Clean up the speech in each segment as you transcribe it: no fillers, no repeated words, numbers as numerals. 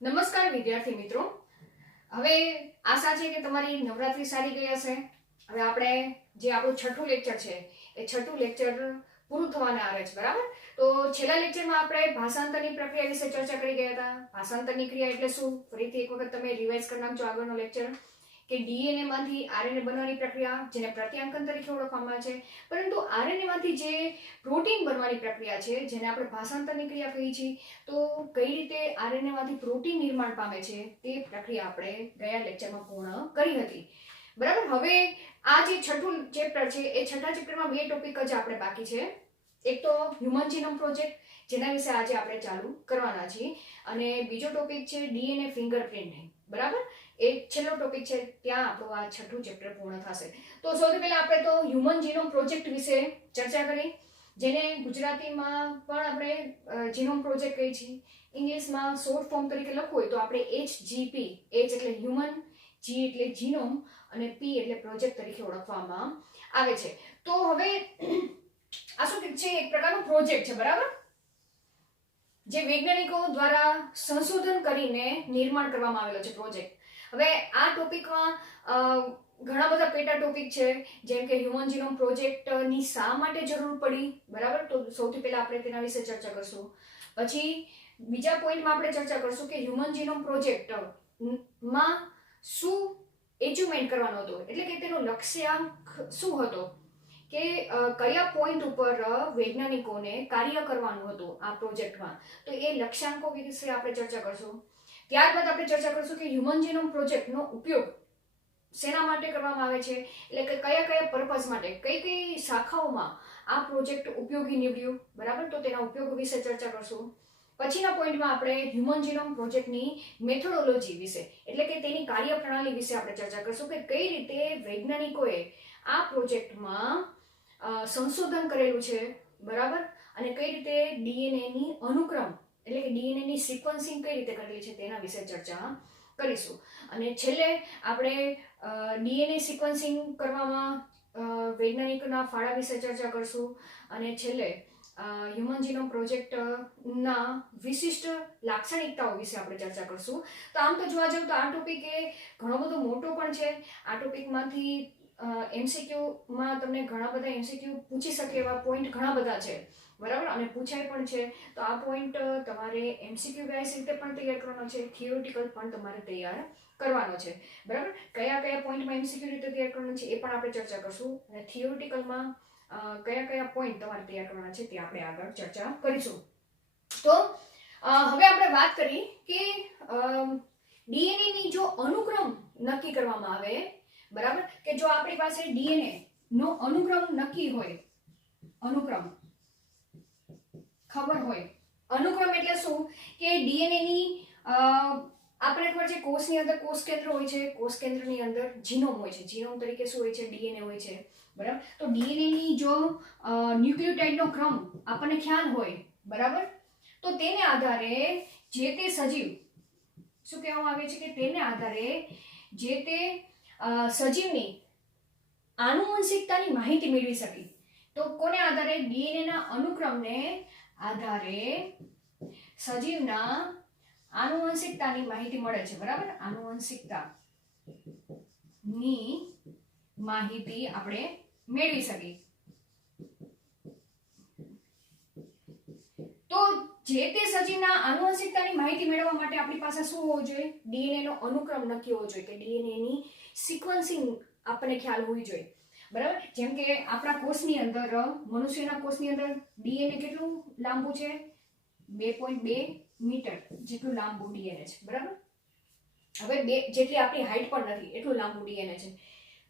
નમસ્કાર વિદ્યાર્થી મિત્રો. હવે આશા છે કે તમારી નવરાત્રી સારી ગઈ હશે. હવે આપણે જે આપણું છઠ્ઠું લેક્ચર છે એ છઠ્ઠું લેક્ચર પૂરું થવાના આવે છે, બરાબર? તો છેલ્લા લેક્ચરમાં આપણે ભાષાંતરની પ્રક્રિયા વિશે ચર્ચા કરી ગયા હતા. ભાષાંતરની ક્રિયા એટલે શું? ફરીથી એક વખત તમે રિવાઇઝ કરી નાખજો આગળનો લેક્ચર કે ડીએનએ માંથી આરએનએ બનવાની પ્રક્રિયા, જેને પ્રત્યાંકન તરીકે ઓળખવામાં આવે છે. પરંતુ આરએનએ માંથી જે પ્રોટીન બનવાની પ્રક્રિયા છે, જેને આપણે ભાષાંતરની ક્રિયા કહીએ છીએ, તો કઈ રીતે આરએનએ માંથી પ્રોટીન નિર્માણ પામે છે તે પ્રક્રિયા આપણે ગયા લેક્ચરમાં પૂર્ણ કરી હતી, બરાબર? હવે આ જે છઠ્ઠું ચેપ્ટર છે એ છઠ્ઠા ચેપ્ટરમાં બે ટોપિક જ આપણે બાકી છે. એક તો હ્યુમન જીનોમ પ્રોજેક્ટ, જેના વિશે આજે આપણે ચાલુ કરવાના છીએ, અને બીજો ટોપિક છે ડીએનએ ફિંગરપ્રિન્ટિંગ, બરાબર? એ છેલ્લો ટોપિક છે, ત્યાં આપણું આ છઠ્ઠું ચેપ્ટર પૂર્ણ થશે. તો સૌથી પહેલા આપણે તો હ્યુમન જીનોમ પ્રોજેક્ટ વિશે ચર્ચા કરી, જેને ગુજરાતીમાં પણ આપણે જીનોમ પ્રોજેક્ટ કહીએ છીએ. ઇંગ્લિશમાં શોર્ટ ફોર્મ તરીકે લખવું હોય તો આપણે HGP, H એટલે હ્યુમન, G એટલે જીનોમ અને P એટલે પ્રોજેક્ટ તરીકે ઓળખવામાં આવે છે. તો હવે આ શું છે? એક પ્રકારનો પ્રોજેક્ટ છે, બરાબર? જે વૈજ્ઞાનિકો દ્વારા સંશોધન કરીને નિર્માણ કરવામાં આવેલો છે પ્રોજેક્ટ. હવે આ ટોપિકમાં ઘણા બધા પેટા ટોપિક છે, જેમ કે હ્યુમન જીનોમ પ્રોજેક્ટની શા માટે જરૂર પડી, બરાબર? તો સૌથી પહેલા આપણે તેના વિશે ચર્ચા કરશું. પછી બીજા પોઈન્ટમાં આપણે ચર્ચા કરશું કે હ્યુમન જીનોમ પ્રોજેક્ટમાં શું એચિવમેન્ટ કરવાનો હતો, એટલે કે તેનો લક્ષ્યાંક શું હતો, કે કયા પોઈન્ટ ઉપર વૈજ્ઞાનિકોને કાર્ય કરવાનું હતું આ પ્રોજેક્ટમાં. તો એ લક્ષ્યાંકો વિશે આપણે ચર્ચા કરશું. ત્યારબાદ આપણે ચર્ચા કરશું કે હ્યુમન જીનોમ પ્રોજેક્ટનો ઉપયોગ શેના માટે કરવામાં આવે છે, એટલે કે કયા કયા પર્પઝ માટે, કઈ કઈ શાખાઓમાં આ પ્રોજેક્ટ ઉપયોગી નીવડ્યું, બરાબર? તો તેના ઉપયોગ વિશે ચર્ચા કરશું. પછીના પોઈન્ટમાં આપણે હ્યુમન જીનોમ પ્રોજેક્ટની મેથોડોલોજી વિશે, એટલે કે તેની કાર્યપ્રણાલી વિશે આપણે ચર્ચા કરશું કે કઈ રીતે વૈજ્ઞાનિકોએ આ પ્રોજેક્ટમાં સંશોધન કરેલું છે, બરાબર? અને કઈ રીતે ડીએનએની અનુક્રમ, એટલે કે ડીએનએની સિક્વન્સિંગ કઈ રીતે કરેલી છે તેના વિશે ચર્ચા કરીશું. અને છેલ્લે આપણે ડીએનએ સિક્વન્સિંગ કરવામાં વૈજ્ઞાનિકના ફાળા વિશે ચર્ચા કરશું. અને છેલ્લે હ્યુમન જીનોમ પ્રોજેક્ટના વિશિષ્ટ લાક્ષણિકતાઓ વિશે આપણે ચર્ચા કરશું. તો આમ તો જોવા જાવ તો આ ટોપિક એ ઘણો બધો મોટો પણ છે. આ ટોપિકમાંથી MCQમાં તમને ઘણા બધા MCQ પૂછી શકે એવા પોઈન્ટ ઘણા બધા છે, બરાબર? અને પૂછાય પણ છે. તો આ પોઈન્ટ તમારે MCQ બેઝ રીતે પણ તૈયાર કરવાનો છે, થિયોરિટિકલ પણ તમારે તૈયાર કરવાનો છે, બરાબર? કયા કયા પોઈન્ટમાં MCQ રીતે તૈયાર કરવાનો છે એ પણ આપણે ચર્ચા કરશું, અને થિયોરિટિકલમાં કયા કયા પોઈન્ટ તમારે તૈયાર કરવાના છે તે આપણે આગળ ચર્ચા કરીશું. તો હવે આપણે વાત કરી કે ડીએનએ ની જો અનુક્રમ નક્કી કરવામાં આવે, બરાબર? કે જો આપણી પાસે ડીએનએ નો અનુક્રમ નક્કી હોય, અનુક્રમ ખબર હોય, અનુક્રમ એટલે શું કે ડીએનએ ની આપણે ખબર છે કોષની અંદર કોષ કેન્દ્ર હોય છે, કોષ કેન્દ્રની અંદર જીનોમ હોય છે, જીનોમ તરીકે શું હોય છે? ડીએનએ હોય છે, બરાબર? તો ડીએનએ ની જો ન્યુક્લિયોટાઇડનો ક્રમ આપણને ખ્યાલ હોય, બરાબર, તો તેને આધારે જે તે સજીવ, શું કહેવામાં આવે છે કે તેને આધારે જે તે સજીવની આનુવંશિકતાની માહિતી મેળવી શકી. તો કોને આધારે? ડીએનએ ના અનુક્રમને આધારે સજીવના આનુવંશિકતાની માહિતી મળે છે, બરાબર? આનુવંશિકતાની માહિતી આપણે મેળવી શકીએ. તો જે તે સજીવના આનુવંશિકતાની માહિતી મેળવવા માટે આપણી પાસે શું હોવું જોઈએ? ડીએનએ નો અનુક્રમ નક્કી હોવો જોઈએ, કે ડીએનએ ની સિક્વન્સિંગ આપણને ખ્યાલ હોવી જોઈએ, બરાબર? જેમ કે આપણા કોષની અંદર, મનુષ્યના કોષની અંદર ડીએનએ કેટલું લાંબુ છે? 2.2 મીટર જેટલું લાંબુ ડીએનએ છે, બરાબર? હવે જેટલી આપણી હાઈટ પણ નથી એટલું લાંબુ ડીએનએ છે.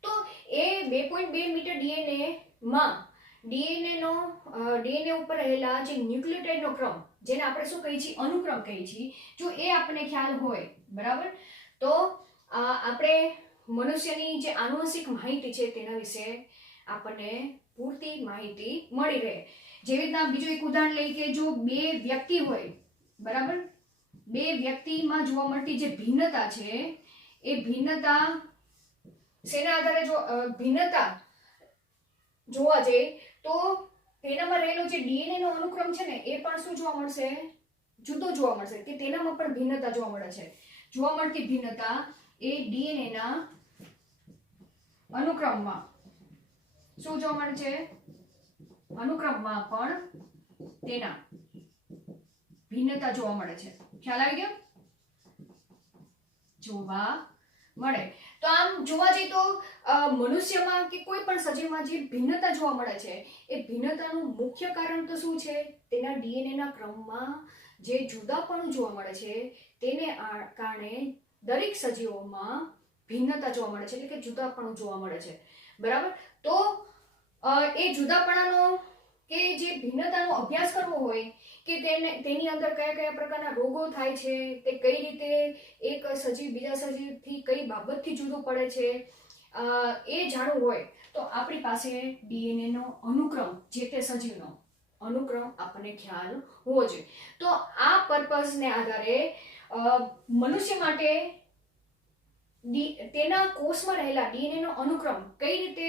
તો એ 2.2 મીટર ડીએનએ માં ડીએનએ ઉપર રહેલા જે ન્યુક્લિયોટાઇડનો ક્રમ, જેને આપણે શું કહીએ છીએ? અનુક્રમ કહીએ છીએ, જો એ આપણને ખ્યાલ હોય, બરાબર, તો આપણે મનુષ્યની જે આનુવંશિક માહિતી છે તેના વિશે આપણને પૂરતી માહિતી મળી રહે. જેવી રીતના બીજું એક ઉદાહરણ લઈએ કે જો બે વ્યક્તિ હોય, બરાબર, બે વ્યક્તિમાં જોવા મળતી જે ભિન્નતા છે એ ભિન્નતા શેના આધારે ભિન્નતા જોવા જઈએ તો તેનામાં રહેલો જે ડીએનએ નો અનુક્રમ છે ને એ પણ શું જોવા મળશે? જુદો જોવા મળશે, કે તેનામાં પણ ભિન્નતા જોવા મળે છે. જોવા મળતી ભિન્નતા એ ડીએનએ ના અનુક્રમમાં શું જોવા મળે છે? અનુક્રમમાં પણ તેના ભિન્નતા જોવા મળે છે. ખ્યાલ આવી ગયો? જોવા મળે. તો આમ જોવા જઈએ તો મનુષ્યમાં કે કોઈ પણ સજીવમાં જે ભિન્નતા જોવા મળે છે એ ભિન્નતાનું મુખ્ય કારણ તો શું છે? તેના ડીએનએ ના ક્રમમાં જે જુદાપણું જોવા મળે છે તેને કારણે દરેક સજીવોમાં ભિન્નતા જોવા મળે છે, એટલે કે જુદાપણું જોવા મળે છે. બરાબર? તો એ જુદાપણાનો કે જે ભિન્નતાનો અભ્યાસ કરવો હોય કે તેની અંદર કયા કયા પ્રકારના રોગો થાય છે, તે કઈ રીતે એક સજીવ બીજા સજીવથી કઈ બાબતથી જુદું પડે છે, એ જાણવું હોય તો આપણી પાસે ડીએનએ નો અનુક્રમ, જે તે સજીવનો અનુક્રમ આપણને ખ્યાલ હોવો જોઈએ. તો આ પર્પઝને આધારે મનુષ્ય માટે તેના કોષમાં રહેલા ડીએનએ નો અનુક્રમ કઈ રીતે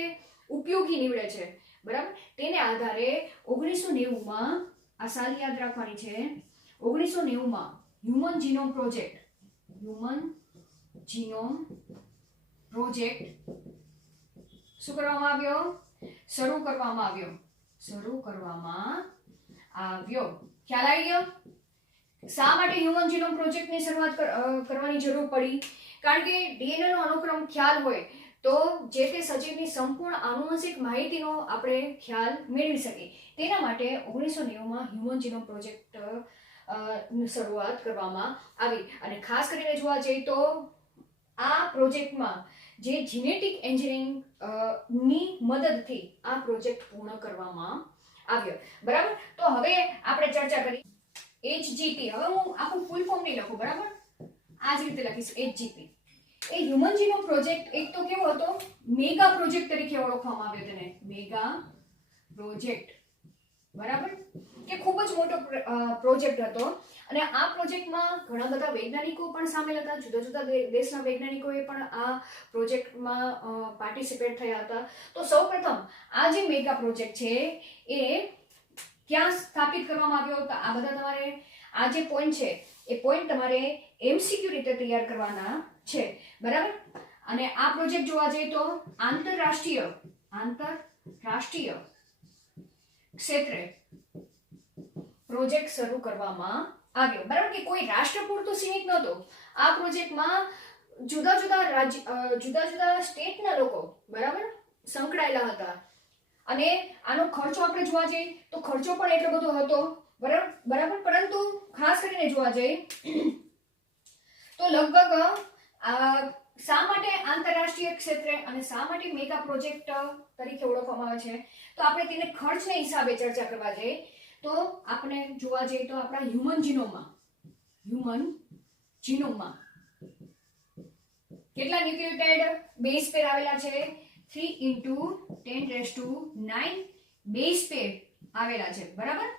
ઉપયોગી નીવડે છે, બરાબર, તેને આધારે 1990માં આ સાલ યાદ રાખવાની છે. 1990માં હ્યુમન જીનોમ પ્રોજેક્ટ શું કરવામાં આવ્યો? શરૂ કરવામાં આવ્યો. ખ્યાલ આવી ગયો? શા માટે હ્યુમન જીનોમ પ્રોજેક્ટની શરૂઆત કરવાની જરૂર પડી? કારણ કે ડીએનએ નો અનુક્રમ ખ્યાલ હોય તો જે તે સજીવની સંપૂર્ણ આનુવંશિક માહિતીનો આપણે ખ્યાલ મેળવી શકીએ. તેના માટે 1990માં હ્યુમન જીનોમ પ્રોજેક્ટ શરૂઆત કરવામાં આવી. અને ખાસ કરીને જોવા જઈએ તો આ પ્રોજેક્ટમાં જે જીનેટિક એન્જિનિયરિંગ ની મદદથી આ પ્રોજેક્ટ પૂર્ણ કરવામાં આવ્યો. બરાબર? તો હવે આપણે ચર્ચા કરી HGP. હવે હું આખું ફૂલ ફોર્મ નહીં લખું, બરાબર? આ જ રીતે લખીશ HGP. એ હ્યુમન જીનોમ પ્રોજેક્ટ એક તો કેવો હતો? મેગા પ્રોજેક્ટ તરીકે ઓળખવામાં આવ્યો તેને. મેગા પ્રોજેક્ટ, બરાબર, કે ખૂબ જ મોટો પ્રોજેક્ટ હતો. અને આ પ્રોજેક્ટમાં ઘણા બધા વૈજ્ઞાનિકો પણ સામેલ હતા. જુદા જુદા દેશના વૈજ્ઞાનિકોએ પણ આ પ્રોજેક્ટમાં પાર્ટિસિપેટ થયા હતા. તો સૌપ્રથમ આ જે મેગા પ્રોજેક્ટ છે એ ક્યાં સ્થાપિત કરવામાં આવ્યો? તો આ બધા તમારે આ જે પોઈન્ટ છે એ પોઈન્ટ તમારે એમસીક્યુ રીતે તૈયાર કરવાના છે. બરાબર? અને આ પ્રોજેક્ટ જોવા જઈએ તો આંતરરાષ્ટ્રીય ક્ષેત્રે પ્રોજેક્ટ શરૂ કરવામાં આવ્યો. બરાબર? કે કોઈ રાષ્ટ્ર પૂરતું સીમિત નહોતો. આ પ્રોજેક્ટમાં જુદા જુદા સ્ટેટના લોકો, બરાબર, સંકળાયેલા હતા. અને આનો ખર્ચો આપણે જોવા જઈએ તો ખર્ચો પણ એટલો બધો હતો. બરાબર? પરંતુ ખાસ કરીને જોવા જઈએ તો લગભગ શા માટે આંતરરાષ્ટ્રીય ક્ષેત્રે અને શા માટે મેગા પ્રોજેક્ટ તરીકે ઓળખવામાં આવે છે? તો આપણે તેને ખર્ચના હિસાબે ચર્ચા કરવા જઈએ તો આપણે જોવા જઈએ તો આપણા હ્યુમન જીનોમમાં કેટલા ન્યુક્લિયોટાઇડ બેઝ પેર આવેલા છે? 3 × 10⁹ બેઝ પેર આવેલા છે. બરાબર?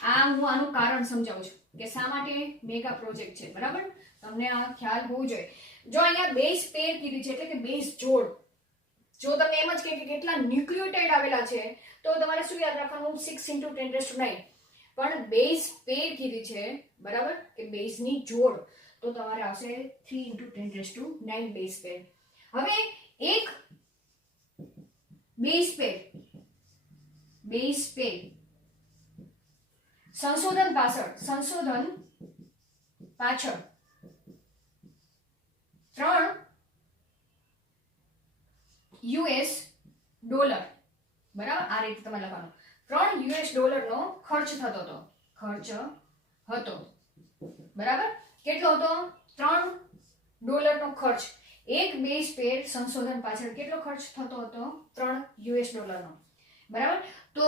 હું આનું કારણ સમજાવું છું કે શા માટે મેગા પ્રોજેક્ટ છે. બરાબર? તમને આ ખ્યાલ હોવો જોઈએ. જો અહીંયા બેઝ પેર કીધી છે એટલે કે બેઝ જોડ. જો તમને એમ જ કે કેટલા ન્યુક્લિયોટાઇડ આવેલા છે તો તમારે શું યાદ રાખવાનું? 6 × 10⁹. પણ બેઝ પેર કીધી છે, બરાબર, કે બેઝની જોડ, તો તમારે આવશે 3 × 10⁹ બેઝ પેર. હવે એક બેઝ પેર સંશોધન પાછળ 3 US ડોલર, બરાબર, આ રીતે તમારે લખવાનું. 3 US ડોલરનો ખર્ચ હતો. બરાબર? કેટલો હતો? 3 ડોલરનો ખર્ચ. એક બેઝ પેર સંશોધન પાછળ કેટલો ખર્ચ થતો હતો? 3 US ડોલરનો. બરાબર? તો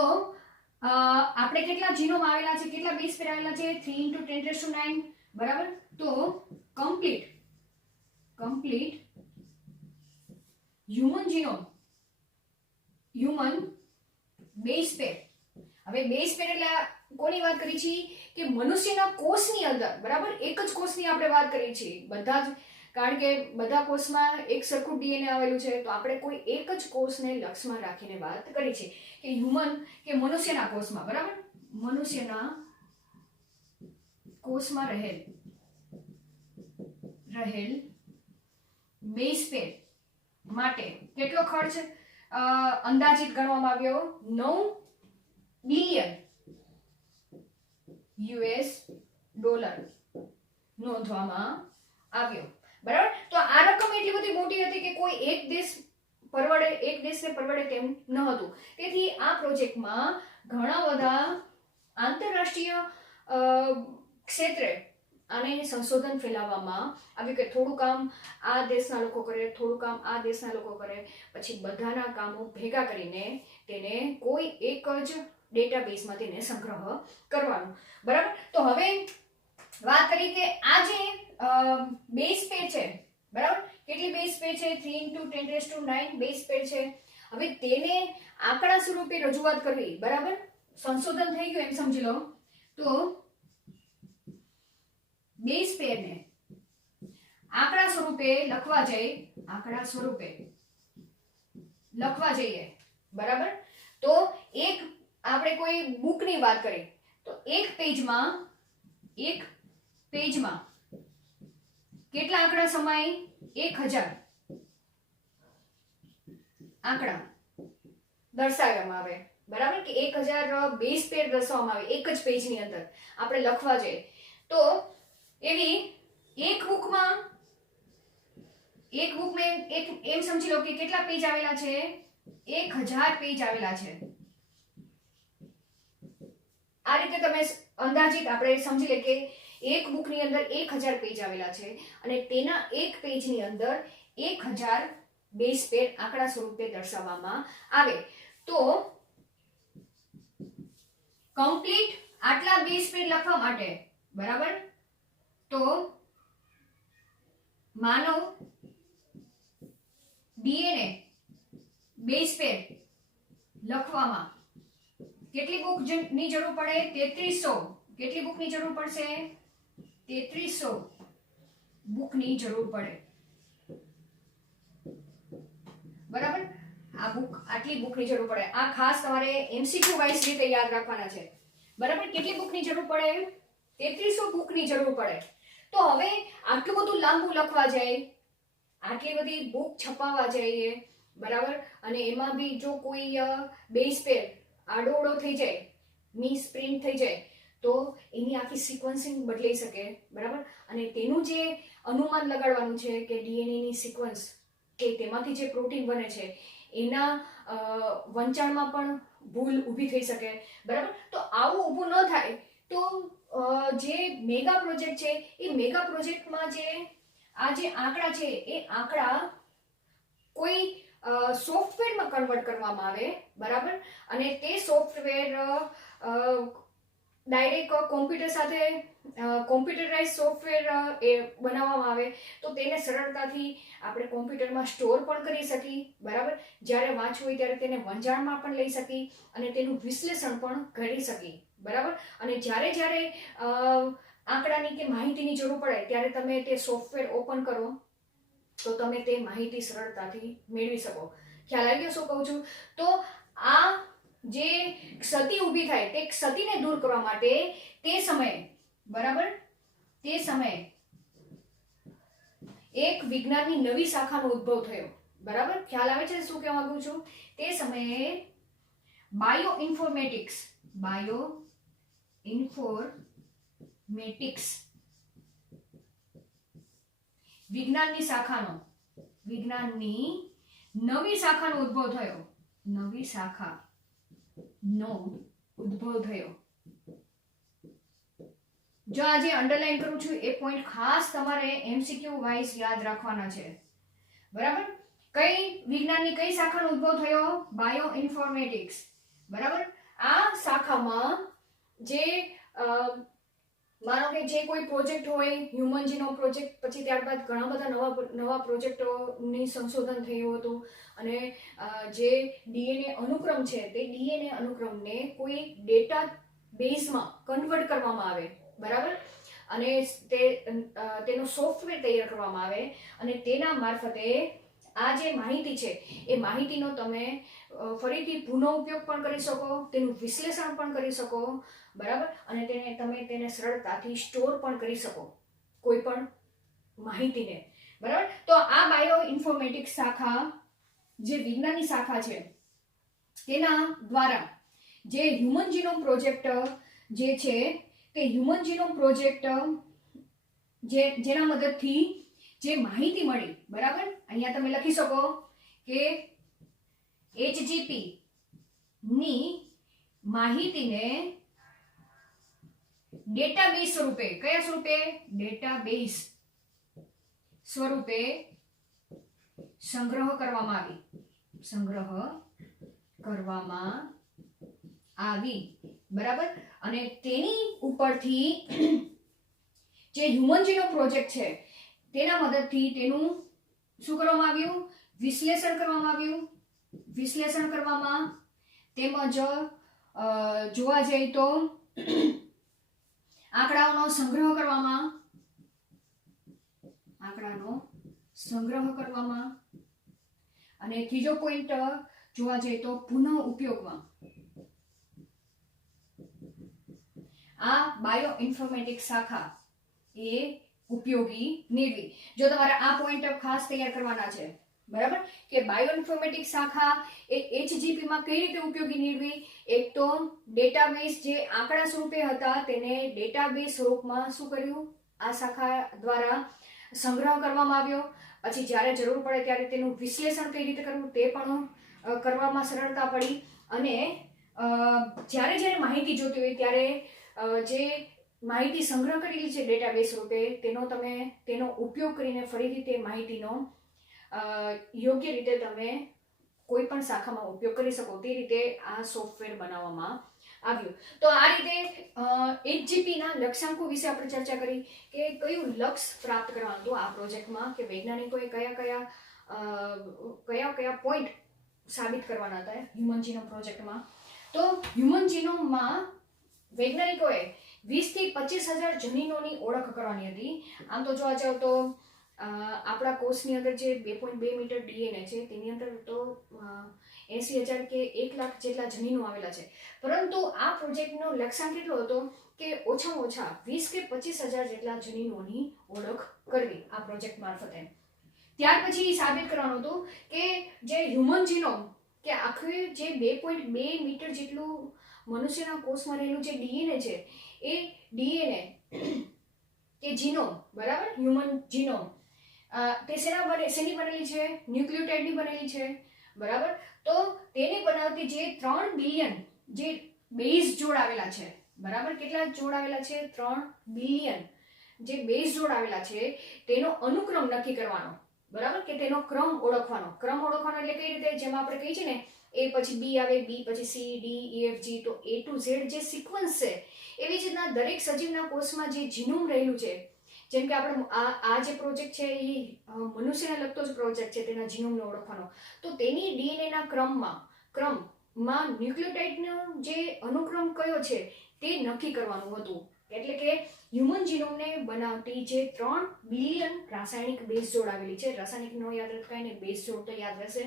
આપણે કેટલા જીનોમ આવેલા છે, કેટલા બેઝ પેર આવેલા છે? 3 × 10⁹. બરાબર? તો કમ્પ્લીટ હ્યુમન બેઝ પેર. હવે બેઝ પેર એટલે કોની વાત કરી છે? કે મનુષ્યના કોષની અંદર, બરાબર, એક જ કોષની આપણે વાત કરી છે. બધા જ, કારણ કે બધા કોષમાં એક સરખું ડીએનએ આવેલું છે, તો આપણે કોઈ એક જ કોષને લક્ષમાં રાખીને વાત કરી છે કે હ્યુમન કે મનુષ્યના કોષમાં, બરાબર, મનુષ્યના કોષમાં રહેલ બેઝ પેર માટે કેટલો ખર્ચ અંદાજિત ગણવામાં આવ્યો? 9 બિલિયન યુએસ ડોલર નોંધવામાં આવ્યો. બરાબર. તો આ રકમ એટલી બધી મોટી હતી કે કોઈ એક દેશને પરવડે તેમ ન હતું. તેથી આ પ્રોજેક્ટમાં ઘણા બધા આંતરરાષ્ટ્રીય ક્ષેત્રે આને સંશોધન ફેલાવવામાં આવ્યું કે થોડું કામ આ દેશના લોકો કરે, થોડું કામ આ દેશના લોકો કરે, પછી બધાના કામો ભેગા કરીને તેને કોઈ એક જ ડેટાબેઝમાં તેને સંગ્રહ કરવાનો. બરાબર. તો હવે વાત કરી કે આ જે બેઝ પેર છે, બરાબર, કેટલી બેઝ પેર છે? 3 × 10⁹ બેઝ પેર છે. હવે તેને આંકડા સ્વરૂપે રજૂઆત કરવી. બરાબર. સંશોધન થઈ ગયું એમ સમજી લો. તો બેઝ પેરને આંકડા સ્વરૂપે લખવા જઈએ. બરાબર. તો એક આપણે કોઈ બુકની વાત કરીએ તો એક પેજમાં કેટલા આંકડા સમાય? 1000 આંકડા દર્શાવવામાં આવે. બરાબર. કે 1000 બેઝ પેર દર્શાવવામાં આવે એક જ પેજની અંદર આપણે લખવા જઈએ. તો એવી એક બુકમાં એમ સમજી લો કે કેટલા પેજ આવેલા છે? 1000 પેજ આવેલા છે. આ રીતે તમે અંદાજિત આપણે સમજી લે કે એક બુકની અંદર 1000 પેજ આવેલા છે અને તેના એક પેજની અંદર 1000 બેઝ પેર આંકડા સ્વરૂપે દર્શાવવામાં આવે. તો કમ્પ્લીટ આટલા બેઝ પેર લખવા માટે, બરાબર, તો માનવ ડીએનએ બેઝ પેર લખવામાં કેટલી બુક ની જરૂર પડે? 3300. કેટલી બુકની જરૂર પડશે? 3300 બુકની જરૂર પડે. બરાબર. આટલી બુકની જરૂર પડે. આ ખાસ તમારે એમસીક્યુ વાઇઝ રીતે યાદ રાખવાના છે. બરાબર. કેટલી બુકની જરૂર પડે? 3300 બુકની જરૂર પડે. તો હવે આટલું બધું લાંબુ લખવા જાય, આટલી બધી બુક છપાવવા જઈએ, બરાબર, અને એમાં બી જો કોઈ બેઝ પેર આડોઅડો થઈ જાય, મિસ પ્રિન્ટ થઈ જાય, તો એની આખી સિક્વન્સિંગ બદલાઈ શકે. બરાબર. અને તેનું જે અનુમાન લગાડવાનું છે કે ડીએનએ ની સિક્વન્સ કે તેમાંથી જે પ્રોટીન બને છે એના વંચાણમાં પણ ભૂલ ઊભી થઈ શકે. બરાબર. તો આવું ઊભું ન થાય તો જે મેગા પ્રોજેક્ટ છે એ મેગા પ્રોજેક્ટમાં જે આ જે આંકડા છે એ આંકડા કોઈ સોફ્ટવેરમાં કન્વર્ટ કરવામાં આવે. બરાબર. અને તે સોફ્ટવેર ડાયરેક્ટ કોમ્પ્યુટર સાથે કોમ્પ્યુટરાઇઝ સોફ્ટવેર એ બનાવવામાં આવે તો તેને સરળતાથી આપણે કોમ્પ્યુટરમાં સ્ટોર પણ કરી શકીએ. બરાબર. જ્યારે વાંચવું હોય ત્યારે તેને વંચાણમાં પણ લઈ શકીએ અને તેનું વિશ્લેષણ પણ કરી શકીએ. બરાબર. અને જ્યારે આંકડાની કે માહિતીની જરૂર પડે ત્યારે તમે તે સોફ્ટવેર ઓપન કરો તો તમે તે માહિતી સરળતાથી મેળવી શકો. ખ્યાલ આવી ગયો શું કહું છું? તો આ જે ક્ષતિ ઊભી થાય તે ક્ષતિને દૂર કરવા માટે તે સમયે, બરાબર, તે સમયે એક વિજ્ઞાનની નવી શાખાનો ઉદ્ભવ થયો. બરાબર. ખ્યાલ આવે છે શું કહેવા માંગુ છું? તે સમયે બાયોઇન્ફોર્મેટિક્સ વિજ્ઞાનની નવી શાખાનો ઉદ્ભવ થયો. નવી શાખાનો ઉદ્ભવ થયો. જો આજે અંડરલાઈન કરું છું એ પોઈન્ટ ખાસ તમારે એમસીક્યુ વાઇઝ યાદ રાખવાના છે. બરાબર. વિજ્ઞાનની કઈ શાખાનો ઉદ્ભવ થયો? બાયોઇન્ફોર્મેટિક્સ. બરાબર. આ શાખામાં જે માનો કે જે કોઈ પ્રોજેક્ટ હોય, હ્યુમન જીનોમ પ્રોજેક્ટ, પછી ત્યારબાદ ઘણા બધા નવા પ્રોજેક્ટોની સંશોધન થયું હતું અને જે ડીએનએ અનુક્રમ છે તે ડીએનએ અનુક્રમને કોઈ ડેટા બેઝમાં કન્વર્ટ કરવામાં આવે. બરાબર. અને તેનો સોફ્ટવેર તૈયાર કરવામાં આવે અને તેના મારફતે આ જે માહિતી છે એ માહિતીનો તમે ફરીથી પુનઃ ઉપયોગ પણ કરી શકો, તેનું વિશ્લેષણ પણ કરી શકો, બરાબર, અને તેને સરળતાથી સ્ટોર પણ કરી શકો કોઈ પણ માહિતીને, બરાબર. તો આ બાયો ઇન્ફોર્મેટિક્સ શાખા જે વિજ્ઞાનની શાખા છે તેના દ્વારા જે હ્યુમન જીનોમ પ્રોજેક્ટ જે છે તે હ્યુમન જીનોમ પ્રોજેક્ટ જેના મદદથી જે માહિતી મળી, બરાબર, અહીંયા તમે લખી શકો કે HGP ની માહિતીને ડેટાબેઝ સ્વરૂપે, કયા સ્વરૂપે? ડેટાબેઝ સ્વરૂપે સંગ્રહ કરવામાં આવી, બરાબર. અને તેની ઉપરથી જે હ્યુમન જીનોમ પ્રોજેક્ટ છે તેના મદદથી તેનું શું કરવામાં આવ્યું? વિશ્લેષણ કરવામાં તેમજ જોવા જઈએ તો આંકડાઓનો સંગ્રહ કરવામાં અને ત્રીજો પોઈન્ટ જોવા જઈએ તો પુનઃ ઉપયોગમાં આ બાયો ઇન્ફોર્મેટિક્સ શાખા એ ઉપયોગી નીવડી. જો તમારે આ પોઈન્ટ ખાસ તૈયાર કરવાના છે, બરાબર, કે બાયો ઇન્ફોર્મેટિક્સ શાખા એ HGP માં કઈ રીતે ઉપયોગી નીવડી. એક તો ડેટાબેઝ જે આંકડા સ્વરૂપે હતા તેને ડેટાબેઝ સ્વરૂપમાં શું કર્યું? આ શાખા દ્વારા સંગ્રહ કરવામાં આવ્યો. પછી જ્યારે જરૂર પડે ત્યારે તેનું વિશ્લેષણ કઈ રીતે કરવું તે પણ કરવામાં સરળતા પડી. અને જ્યારે માહિતી જોતી હોય ત્યારે જે માહિતી સંગ્રહ કરેલી છે ડેટાબેઝ સ્વરૂપે તેનો ઉપયોગ કરીને ફરીથી તે માહિતીનો યોગ્ય રીતે તમે કોઈ પણ શાખામાં ઉપયોગ કરી શકો તે રીતે આ સોફ્ટવેર બનાવવામાં આવ્યું. તો આ રીતે HGP ના લક્ષ્યાંકો વિશે આપણે ચર્ચા કરી કે કયું લક્ષ્ય પ્રાપ્ત કરવાનું હતું આ પ્રોજેક્ટમાં, કે વૈજ્ઞાનિકોએ કયા પોઈન્ટ સાબિત કરવાના હતા હ્યુમન જીનોમ પ્રોજેક્ટમાં. તો હ્યુમન જીનોમમાં વૈજ્ઞાનિકોએ 20 થી 25,000 જનીનોની ઓળખ કરવાની હતી. આમ તો જોવા જાવ તો આપણા કોષની અંદર જે 2.2 મીટર DNA છે તેની અંદર તો 80,000 કે 1 લાખ જેટલા જનીનો આવેલા છે. પરંતુ આ પ્રોજેક્ટનો લક્ષ્યાંક કેટલો હતો કે ઓછામાં ઓછા 20 કે 25,000 જેટલા જનીનોની ઓળખ કરવી આ પ્રોજેક્ટ મારફતે. ત્યાર પછી સાબિત કરવાનું હતું કે જે હ્યુમન જીનોમ, કે આખું જે 2.2 મીટર જેટલું મનુષ્યના કોષમાં રહેલું જે DNA છે એ DNA કે જીનોમ, બરાબર, હ્યુમન જીનોમ તે શેની બનેલી છે? ન્યુક્લિયોટાઇડની બનેલી છે, બરાબર. તો તેને બનાવતી જે 3 બિલિયન જે બેઝ જોડ આવેલા છે, બરાબર, કેટલા જોડ આવેલા છે? 3 બિલિયન જે બેઝ જોડ આવેલા છે તેનો અનુક્રમ નક્કી કરવાનો, બરાબર, કે તેનો ક્રમ ઓળખવાનો એટલે કઈ રીતે? જેમ આપણે કહીએ છીએ ને A પછી B આવે, B પછી C, D, E, F, G, તો A to Z જે સિક્વન્સ છે એવી જ રીતના દરેક સજીવના કોષમાં જે જીનોમ રહેલું છે, જેમ કે આપણે આ જે પ્રોજેક્ટ છે એ મનુષ્યને લગતો જ પ્રોજેક્ટ છે તેના જીનોમને ઓળખવાનો. તો તેની DNA ના ક્રમમાં ન્યુક્લિયોટાઇડનો જે અનુક્રમ કયો છે તે નક્કી કરવાનું હતું. એટલે કે હ્યુમન જીનોમને બનાવતી જે 3 બિલિયન રાસાયણિક બેઝ જોડ આવેલી છે, રાસાયણિક નો યાદ રખાય ને બેઝ જોડ તો યાદ રહેશે,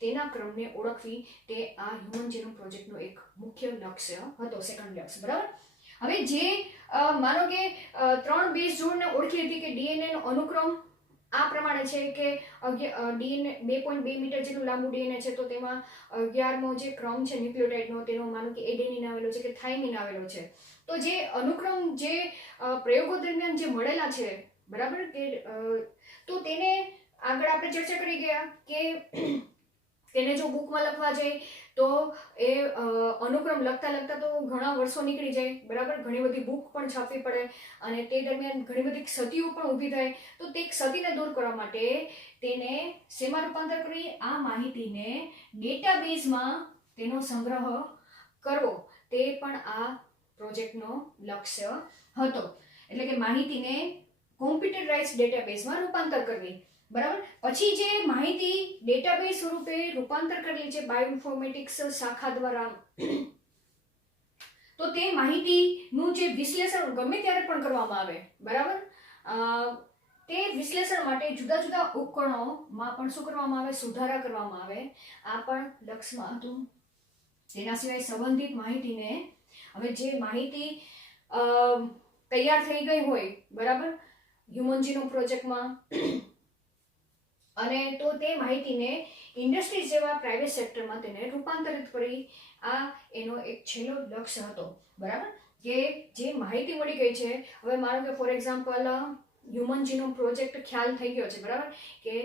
તેના ક્રમને ઓળખવી તે આ હ્યુમન જીનોમ પ્રોજેક્ટનો એક મુખ્ય લક્ષ્ય હતો, સેકન્ડ લક્ષ્ય, બરાબર. હવે જે માનો કે 3 બેઝ જોડને ઓળખી હતી કે DNA નો અનુક્રમ આ પ્રમાણે છે કે DNA 2.2 મીટર જેટલું લાંબુ DNA છે, તો તેમાં 11મો જે ક્રમ છે ન્યુક્લિયોટાઇડનો તેનો માનો કે એડેનિન આવેલો છે કે થાઇમિન આવેલો છે. તો જે અનુક્રમ જે પ્રયોગો દરમિયાન જે મળેલા છે, બરાબર, કે તો તેને આગળ આપણે ચર્ચા કરી ગયા કે તેને જો બુકમાં લખવા જાય તો એ અનુક્રમ લખતા તો ઘણા વર્ષો નીકળી જાય, બરાબર, ઘણી બધી બુક પણ છાપવી પડે અને તે દરમિયાન ઘણી બધી ક્ષતિઓ પણ ઊભી થાય. તો તે ક્ષતિને દૂર કરવા માટે તેને શેમાં રૂપાંતર કરી? આ માહિતીને ડેટાબેઝમાં તેનો સંગ્રહ કરવો તે પણ આ પ્રોજેક્ટનો લક્ષ્ય હતો. એટલે કે માહિતીને કોમ્પ્યુટરાઇઝ્ડ ડેટાબેઝમાં રૂપાંતર કરવી, બરાબર. પછી જે માહિતી ડેટાબેઝ સ્વરૂપે રૂપાંતર કરેલી છે બાયોઇન્ફોર્મેટિક્સ શાખા દ્વારા, તો તે માહિતીનું જે વિશ્લેષણ ગમે ત્યારે પણ કરવામાં આવે, બરાબર, તે વિશ્લેષણ માટે જુદા જુદા ઉપકરણોમાં પણ શું કરવામાં આવે, સુધારા કરવામાં આવે. આ પણ લક્ષ્યમાં હતું. તેના સિવાય સંબંધિત માહિતીને, હવે જે માહિતી તૈયાર થઈ ગઈ હોય, બરાબર, હ્યુમન જીનોમ પ્રોજેક્ટમાં, અને તો તે માહિતીને ઇન્ડસ્ટ્રીઝ જેવા પ્રાઇવેટ સેક્ટરમાં તેને રૂપાંતરિત કરી, આ એનો એક છેલ્લો લક્ષ્ય હતો. બરાબર, કે જે માહિતી મળી ગઈ છે, હવે માનો કે for example human genome project ખ્યાલ થઈ ગયો છે, બરાબર, કે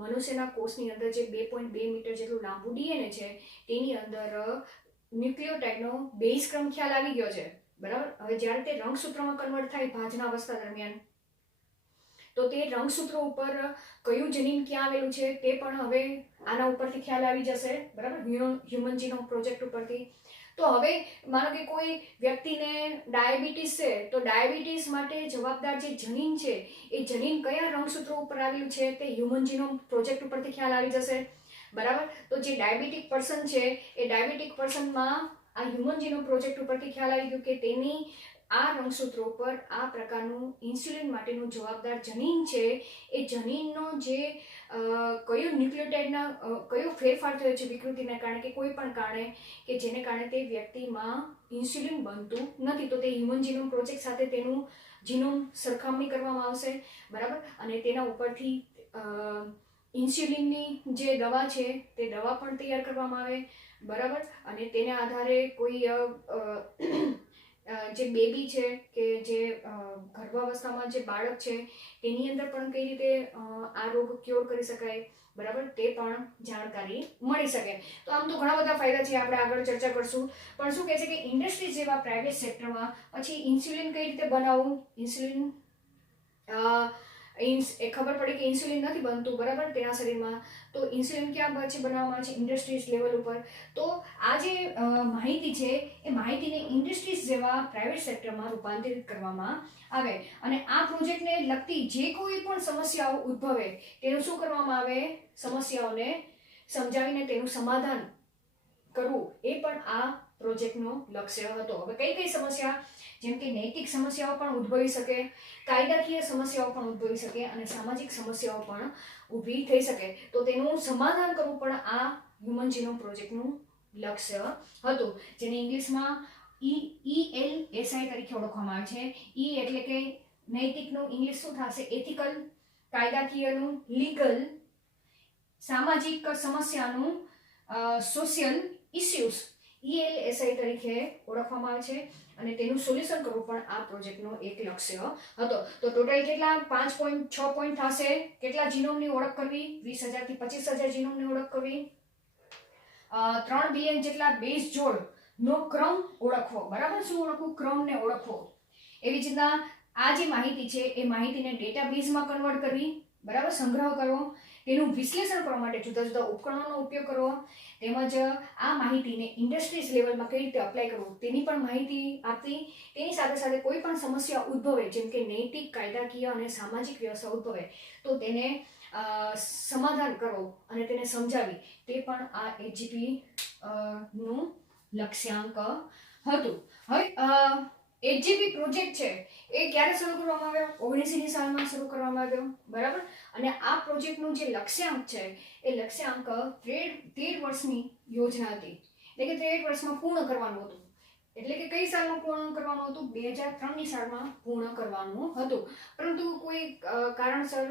મનુષ્યના કોષની અંદર જે 2.2 મીટર જેટલું લાંબુ ડીએનએ છે તેની અંદર ન્યુક્લિયોટાઇડનો બેઝ ક્રમ ખ્યાલ આવી ગયો છે, બરાબર. હવે જ્યારે તે રંગસૂત્રમાં કન્વર્ટ થાય ભાજના અવસ્થા દરમિયાન, તો તે રંગસૂત્રો ઉપર કયું જનીન ક્યાં આવેલું છે તે પણ હવે આના ઉપરથી ખ્યાલ આવી જશે, બરાબર, હ્યુમન જીનોમ પ્રોજેક્ટ ઉપરથી. તો હવે માનો કે કોઈ વ્યક્તિને ડાયાબિટીસ છે, તો ડાયાબિટીસ માટે જવાબદાર જે જનીન છે એ જનીન કયા રંગસૂત્રો ઉપર આવેલું છે તે હ્યુમન જીનોમ પ્રોજેક્ટ ઉપરથી ખ્યાલ આવી જશે, બરાબર. તો જે ડાયાબિટીક પર્સન છે એ ડાયાબિટીક પર્સનમાં આ હ્યુમન જીનોમ પ્રોજેક્ટ ઉપરથી ખ્યાલ આવી ગયો કે તેની આ રંગસૂત્રો પર આ પ્રકારનું ઇન્સ્યુલિન માટેનું જવાબદાર જનીન છે, એ જનીનનો જે કયો ન્યુક્લિયોટાઇડના કયો ફેરફાર થયો છે વિકૃતિના કારણે કે કોઈ પણ કારણે કે જેને કારણે તે વ્યક્તિમાં ઇન્સ્યુલિન બનતું નથી, તો તે હ્યુમન જીનોમ પ્રોજેક્ટ સાથે તેનું જીનોમ સરખામણી કરવામાં આવશે, બરાબર. અને તેના ઉપરથી ઇન્સ્યુલિનની જે દવા છે તે દવા પણ તૈયાર કરવામાં આવે, બરાબર. અને તેના આધારે કોઈ જે બેબી છે કે જે ગર્ભાવસ્થામાં જે બાળક છે તેની અંદર પણ કઈ રીતે આ રોગ ક્યોર કરી શકાય, બરાબર, તે પણ જાણકારી મળી શકે. તો આમ તો ઘણા બધા ફાયદા છે, આપણે આગળ ચર્ચા કરશું. પણ શું કહે છે કે ઇન્ડસ્ટ્રીઝ જેવા પ્રાઇવેટ સેક્ટરમાં પછી ઇન્સ્યુલિન કઈ રીતે બનાવવું, ઇન્સ્યુલિન એ ખબર પડી કે ઇન્સ્યુલિન નથી બનતું, બરાબર, તેના શરીરમાં, તો ઇન્સ્યુલિન ક્યાં પછી બનાવવામાં આવે છે, ઇન્ડસ્ટ્રીઝ લેવલ ઉપર. તો આ જે માહિતી છે એ માહિતીને ઇન્ડસ્ટ્રીઝ જેવા પ્રાઇવેટ સેક્ટરમાં રૂપાંતરિત કરવામાં આવે, અને આ પ્રોજેક્ટને લગતી જે કોઈ પણ સમસ્યાઓ ઉદ્ભવે તેનું શું કરવામાં આવે, સમસ્યાઓને સમજાવીને તેનું સમાધાન કરવું, એ પણ આ પ્રોજેક્ટનો લક્ષ્ય હતો. હવે કઈ કઈ સમસ્યા, જેમ કે નૈતિક સમસ્યાઓ પણ ઉદ્ભવી શકે, કાયદાકીય સમસ્યાઓ પણ ઉદ્ભવી શકે, અને સામાજિક સમસ્યાઓ પણ ઊભી થઈ શકે, તો તેનું સમાધાન કરવું પણ આ હ્યુમન જીનોમ પ્રોજેક્ટનું લક્ષ્ય હતું, જેને ઇંગ્લિશમાં ELSI તરીકે ઓળખવામાં આવે છે. E એટલે કે નૈતિકનું ઇંગ્લિશ શું થશે, એથિકલ, કાયદાકીયનું લીગલ, સામાજિક સમસ્યાનું સોશિયલ ઇસ્યુઝ, ELSI તરીકે ઓળખવામાં આવે છે, અને તેનું સોલ્યુશન કરવું પણ આ પ્રોજેક્ટનો એક લક્ષ્ય હતો. તો ટોટલ કેટલા 5.6 પોઈન્ટ થશે, કેટલા જીનોમની ઓળખ કરવી, 20,000 થી 25,000 જીનોમની ઓળખ કરવી, 3 બિલિયન જેટલા બેઝ જોડનો ક્રમ ઓળખવો, બરાબર, શું ઓળખવું, ક્રમને ઓળખવો. એવી જ રીતના આ જે માહિતી છે એ માહિતીને ડેટાબેઝમાં કન્વર્ટ કરવી, બરાબર, સંગ્રહ કરવો, તેનું વિશ્લેષણ કરવા માટે જુદા જુદા ઉપકરણોનો ઉપયોગ કરવો, તેમજ આ માહિતીને ઇન્ડસ્ટ્રીઝ લેવલમાં કઈ રીતે અપ્લાય કરવું તેની પણ માહિતી આપવી. તેની સાથે સાથે કોઈ પણ સમસ્યા ઉદ્ભવે, જેમ કે નૈતિક, કાયદાકીય અને સામાજિક વ્યવસ્થા ઉદ્ભવે, તો તેને સમાધાન કરો અને તેને સમજાવી, તે પણ આ HGP નું લક્ષ્યાંક હતું. હવે HGP પ્રોજેક્ટ છે એ ક્યારે શરૂ કરવામાં આવ્યો, 19ની સાલમાં શરૂ કરવામાં આવ્યો, બરાબર. અને આ પ્રોજેક્ટનું જે લક્ષ્યાંક છે એ લક્ષ્યાંક 13 વર્ષની યોજના હતી, એટલે કે 13 વર્ષમાં પૂર્ણ કરવાનું હતું. એટલે કે કઈ સાલમાં પૂર્ણ કરવાનું હતું, 2003ની સાલમાં પૂર્ણ કરવાનું હતું, પરંતુ કોઈ કારણસર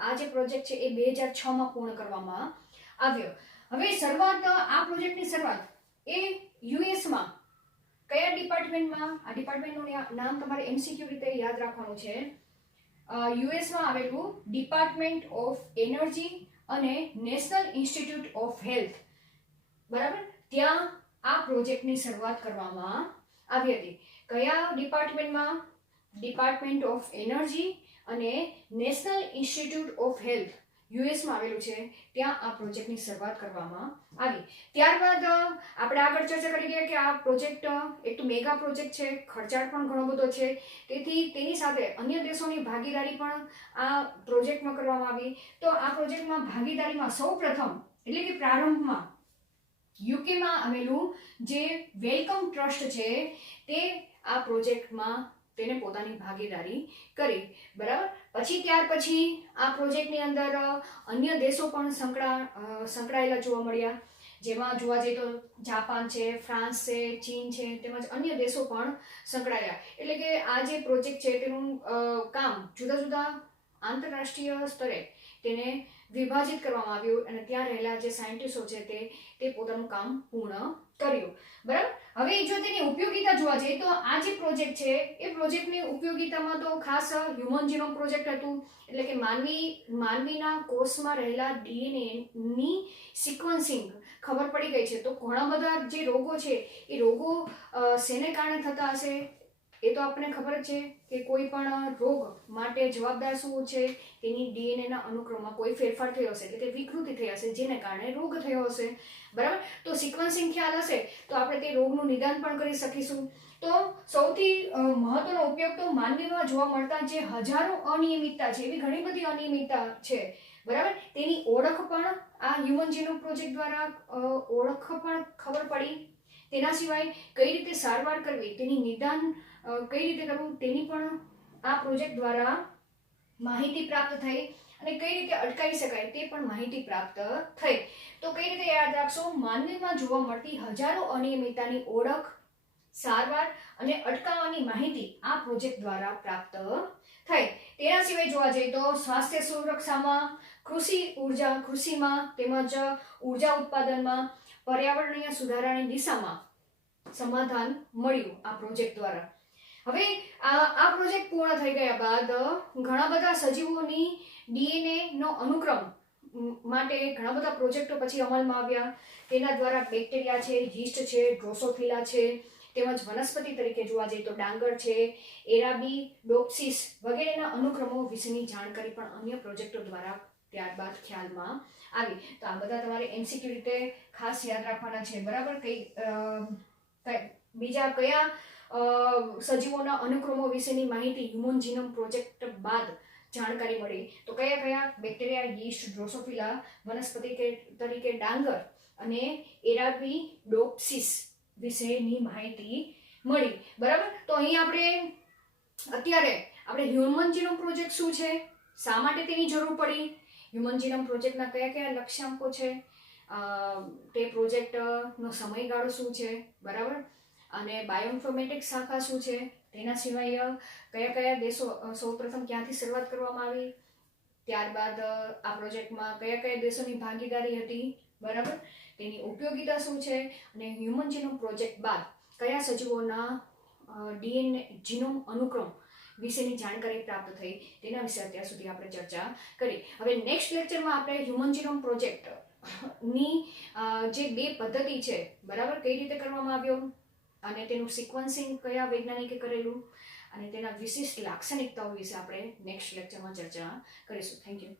આ જે પ્રોજેક્ટ છે એ 2006માં પૂર્ણ કરવામાં આવ્યો. હવે શરૂઆત, આ પ્રોજેક્ટની શરૂઆત એ યુએસમાં કયા ડિપાર્ટમેન્ટમાં, આ ડિપાર્ટમેન્ટનું નામ તમારે MCQ રીતે યાદ રાખવાનું છે, યુએસમાં આવેલું ડિપાર્ટમેન્ટ ઓફ એનર્જી અને નેશનલ ઇન્સ્ટિટ્યૂટ ઓફ હેલ્થ, બરાબર, ત્યાં આ પ્રોજેક્ટની શરૂઆત કરવામાં આવી હતી. કયા ડિપાર્ટમેન્ટમાં, ડિપાર્ટમેન્ટ ઓફ એનર્જી અને નેશનલ ઇન્સ્ટિટ્યૂટ ઓફ હેલ્થ, યુએસમાં આવેલું છે, ત્યાં આ પ્રોજેક્ટની શરૂઆત કરવામાં આવી. ત્યારબાદ આપણે આગળ ચર્ચા કરી ગયા કે આ પ્રોજેક્ટ એક તો મેગા પ્રોજેક્ટ છે, ખર્ચાળ પણ ઘણો બધો છે, તેથી તેની સાથે અન્ય દેશોની ભાગીદારી પણ આ પ્રોજેક્ટમાં કરવામાં આવી. તો આ પ્રોજેક્ટમાં ભાગીદારીમાં સૌપ્રથમ, એટલે કે પ્રારંભમાં યુકેમાં આવેલું જે વેલકમ ટ્રસ્ટ છે તે આ પ્રોજેક્ટમાં તેને પોતાની ભાગીદારી કરી, બરાબર. પછી ત્યાર પછી આ પ્રોજેક્ટની અંદર અન્ય દેશો પણ સંકળાયેલા જોવા મળ્યા, જેમાં જોવા જઈએ તો જાપાન છે, ફ્રાન્સ છે, ચીન છે, તેમજ અન્ય દેશો પણ સંકળાયા. એટલે કે આ જે પ્રોજેક્ટ છે તેનું કામ જુદા જુદા આંતરરાષ્ટ્રીય સ્તરે તેને વિભાજિત કરવામાં આવ્યું અને ત્યાં રહેલા જે સાયન્ટિસ્ટો છે તે પોતાનું કામ પૂર્ણ કર્યું, બરાબર. હવે જો તેની ઉપયોગિતા જોવા જઈએ તો આ જે પ્રોજેક્ટ છે એ પ્રોજેક્ટની ઉપયોગિતામાં તો ખાસ હ્યુમન જીનોમ પ્રોજેક્ટ હતું, એટલે કે માનવીના કોષમાં રહેલા ડીએનએ ની સિક્વન્સિંગ ખબર પડી ગઈ છે. તો ઘણા બધા જે રોગો છે એ રોગો શેને કારણે થતા હશે એ તો આપણને ખબર જ છે કે કોઈ પણ રોગ માટે જવાબદાર શું છે, તેની ડીએનએના અનુક્રમમાં કોઈ ફેરફાર થયો હશે, એટલે કે વિકૃતિ થઈ હશે, જેને કારણે રોગ થયો હશે, બરાબર. તો સિક્વન્સિંગ ખ્યાલ હશે તો આપણે તે રોગનું નિદાન પણ કરી શકીશું. તો સૌથી મહત્વનો ઉપયોગ તો માનવીમાં જોવા મળતા જે હજારો અનિયમિતતા છે, એવી ઘણી બધી અનિયમિતતા છે, બરાબર, તેની ઓળખ પણ આ હ્યુમન જીનોમ પ્રોજેક્ટ દ્વારા ઓળખ પણ ખબર પડી. તેના સિવાય કઈ રીતે સારવાર કરવી, તેની નિદાન કઈ રીતે કરવું તેની પણ આ પ્રોજેક્ટ દ્વારા માહિતી પ્રાપ્ત થઈ અને કઈ રીતે અટકાવી શકાય તે પણ માહિતી પ્રાપ્ત થઈ. તો કઈ રીતે યાદ રાખશો, માનવીમાં જોવા મળતી હજારો અનિયમિતતાની ઓળખ, સારવાર અને અટકાવવાની માહિતી આ પ્રોજેક્ટ દ્વારા પ્રાપ્ત થઈ. તેના સિવાય જોવા જઈએ તો સ્વાસ્થ્ય સુરક્ષામાં, કૃષિમાં તેમજ ઉર્જા ઉત્પાદનમાં, પર્યાવરણીય સુધારાની દિશામાં સમાધાન મળ્યું આ પ્રોજેક્ટ દ્વારા. હવે આ પ્રોજેક્ટ પૂર્ણ થઈ ગયા બાદ ઘણા બધા સજીવોની ડીએનએ નો અનુક્રમ માટે ઘણા બધા પ્રોજેક્ટો પછી અમલમાં આવ્યા. તેના દ્વારા બેક્ટેરિયા છે, યીસ્ટ છે, ડ્રોસોફિલા છે, તેમજ વનસ્પતિ તરીકે જોવા જઈએ તો ડાંગર છે, એરાબીડોપ્સિસ વગેરેના અનુક્રમો વિશેની જાણકારી પણ અન્ય પ્રોજેક્ટો દ્વારા ત્યારબાદ ખ્યાલમાં આવી. તો આ બધા તમારે એમસીક્યુ રીતે ખાસ યાદ રાખવાના છે, બરાબર. બીજા કયા સજીવોના અનુક્રમો વિશેની માહિતી હ્યુમન જીનોમ પ્રોજેક્ટ બાદ જાણકારી મળી, તો કયા કયા, બેક્ટેરિયા, યીસ્ટ, ડ્રોસોફિલા, વનસ્પતિ તરીકે ડાંગર અને એરાબીડોપ્સિસ વિશેની માહિતી મળી, બરાબર. તો અહીં અત્યારે આપણે હ્યુમન જીનોમ પ્રોજેક્ટ શું છે, શા માટે તેની જરૂર પડી, હ્યુમન જીનોમ પ્રોજેક્ટના કયા કયા લક્ષ્યાંકો છે, તે પ્રોજેક્ટનો સમયગાળો શું છે, બરાબર, અને બાયોઇન્ફોર્મેટિક્સ શાખા શું છે, તેના સિવાય કયા કયા દેશો સૌપ્રથમ ક્યાંથી શરૂઆત કરવામાં આવી, ત્યારબાદ આ પ્રોજેક્ટમાં કયા કયા દેશોની ભાગીદારી હતી, બરાબર, તેની ઉપયોગિતા શું છે, અને હ્યુમન જીનોમ પ્રોજેક્ટ બાદ કયા સજીવોના ડીએનએ જીનોમ અનુક્રમ વિશેની જાણકારી પ્રાપ્ત થઈ, તેના વિશે અત્યાર સુધી આપણે ચર્ચા કરી. હવે નેક્સ્ટ લેક્ચરમાં આપણે હ્યુમન જીનોમ પ્રોજેક્ટ ની જે બે પદ્ધતિ છે, બરાબર, કઈ રીતે કરવામાં આવ્યો અને તેનું સિક્વન્સિંગ કયા વૈજ્ઞાનિકે કરેલું અને તેના વિશિષ્ટ લાક્ષણિકતાઓ વિશે આપણે નેક્સ્ટ લેક્ચરમાં ચર્ચા કરીશું. Thank you.